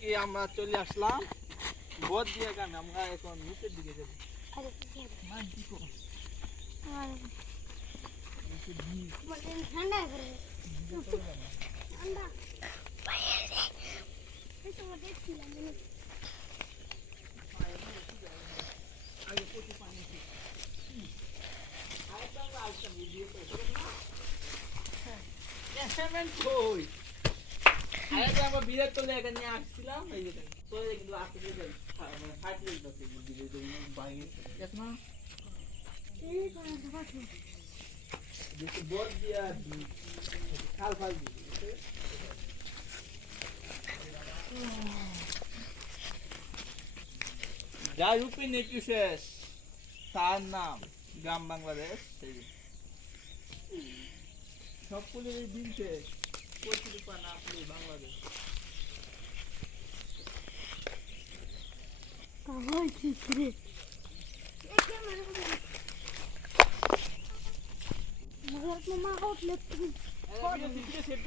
কি আমরা চলে আসলাম বদ দিয়ে গান আমরা এখন নিচের দিকে যাবো মান দিকো ঠান্ডা করে ঠান্ডা বাইরে এই তো দেখছিলাম আগে প্রচুর পানি ছিল আরেকটা আমরা আসতাম ভিডিও করে না এসাইনমেন্ট কই আগে আমরা বিরাট তোলে এখানে নিয়ে আসছিলাম এই যে তো কিন্তু আসতে যাই মানে ফাইট লেগে গেছে ভিডিও জন্য বাইরে দেখ না এই করে দেখো যেটা বল দিয়া খাল ফাল দিছে যার রূপে নেকিউশেষ তার নাম গ্রাম বাংলাদেশ সেই সব ফুলের এই দিন শেষ পঁচিরূপা না ফুলে বাংলাদেশ কাহই ঠিক রে মা হোট লেট ভিডিও সেট